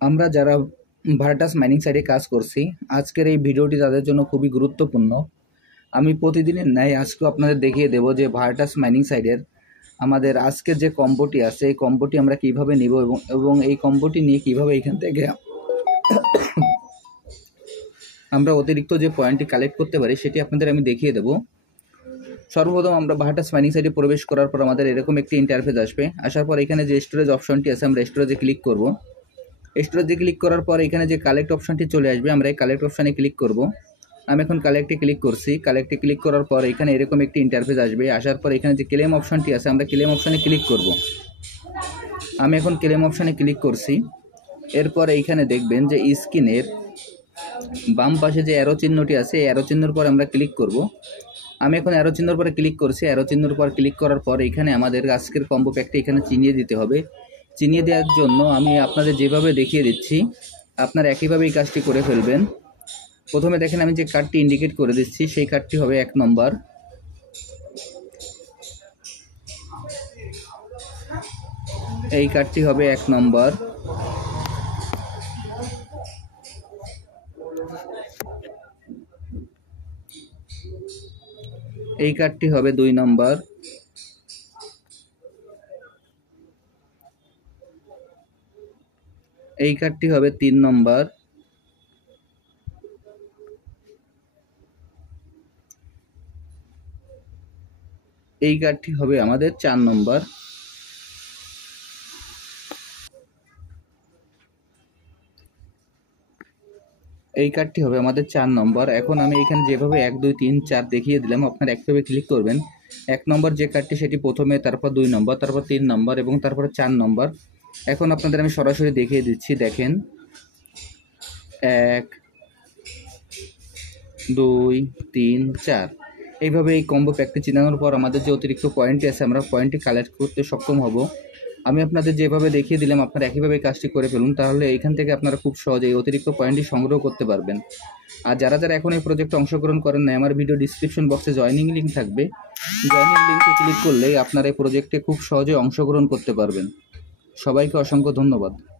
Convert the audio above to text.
আমরা যারা Virtus mining সাইটে কাজ করছি, আজকের এই ভিডিওটি তাদের জন্য খুবই গুরুত্বপূর্ণ। আমি প্রতিদিনের ন্যায় আজকেও আপনাদের দেখিয়ে দেব যে ভার্টাস মাইনিং সাইটের আমাদের আজকের যে কম্বোটি আছে, এই কম্বোটি আমরা কিভাবে নিব এবং এই কম্বোটি নিয়ে কিভাবে এখান থেকে আমরা অতিরিক্ত যে পয়েন্টটি কালেক্ট করতে পারি সেটি আপনাদের আমি দেখিয়ে দেব। সর্বপ্রথম আমরা ভার্টাস মাইনিং সাইটে প্রবেশ করার পর আমাদের এরকম একটি ইন্টারফেস আসবে। আসার পর এখানে যে স্টোরেজ অপশনটি আছে, আমরা স্টোরেজে ক্লিক করব। স্টোরেজে ক্লিক করার পর এখানে যে কালেক্ট অপশনটি চলে আসবে, আমরা এই কালেক্ট অপশানে ক্লিক করব। আমি এখন কালেক্টে ক্লিক করছি। কালেক্টে ক্লিক করার পর এখানে এরকম একটি ইন্টারফেস আসবে। আসার পর এখানে যে ক্লেম অপশনটি আছে, আমরা ক্লেম অপশানে ক্লিক করব। আমি এখন ক্লেম অপশানে ক্লিক করছি। এরপর এইখানে দেখবেন যে স্ক্রিনের বাম পাশে যে অ্যারো চিহ্নটি আছে, এই অ্যারো চিহ্নের পর আমরা ক্লিক করব। আমি এখন অ্যারো চিহ্নের পরে ক্লিক করছি। অ্যারো চিহ্নের পর ক্লিক করার পর এখানে আমাদের আজকের কম্বো প্যাকটি এখানে চিনিয়ে দিতে হবে। চিনিয়ে দেওয়ার জন্য আমি আপনাদের যেভাবে দেখিয়ে দিচ্ছি, আপনারা একইভাবে এই কাজটি করে ফেলবেন। প্রথমে দেখেন আমি যে কার্ডটি ইন্ডিকেট করে দিচ্ছি, সেই কার্ডটি হবে 1 নম্বর। এই কার্ডটি হবে 1 নম্বর। এই কার্ডটি হবে 2 নম্বর। এই কার্ডটি হবে 3 নম্বর। এই কার্ডটি হবে আমাদের 4 নম্বর। এই কার্ডটি হবে আমাদের 4 নম্বর। এখন আমি এখানে যেভাবে 1 2 3 4 দেখিয়ে দিলাম, আপনারা একভাবে ক্লিক করবেন। 1 নম্বর যে কার্ডটি সেটি প্রথমে, তারপর 2 নম্বর, তারপর 3 নম্বর এবং তারপরে 4 নম্বর। এখন আপনাদের আমি সরাসরি দেখিয়ে দিচ্ছি। দেখেন 1 2 3 4 এইভাবে এই কম্বো প্যাকটি চিনানোর পর আমাদের যে অতিরিক্ত পয়েন্টটি আছে, আমরা পয়েন্টটি কালেক্ট করতে সক্ষম হব। আমি আপনাদের যেভাবে দেখিয়ে দিলাম, আপনারা একইভাবে কাজটি করে ফেলুন। তাহলে এইখান থেকে আপনারা খুব সহজেই অতিরিক্ত পয়েন্টটি সংগ্রহ করতে পারবেন। আর যারা যারা এখন এই প্রজেক্টে অংশগ্রহণ করেন না, আমার ভিডিও ডিসক্রিপশন বক্সে জয়েনিং লিঙ্ক থাকবে। জয়েনিং লিঙ্কে ক্লিক করলেই আপনারা এই প্রজেক্টে খুব সহজে অংশগ্রহণ করতে পারবেন। সবাইকে অসংখ্য ধন্যবাদ।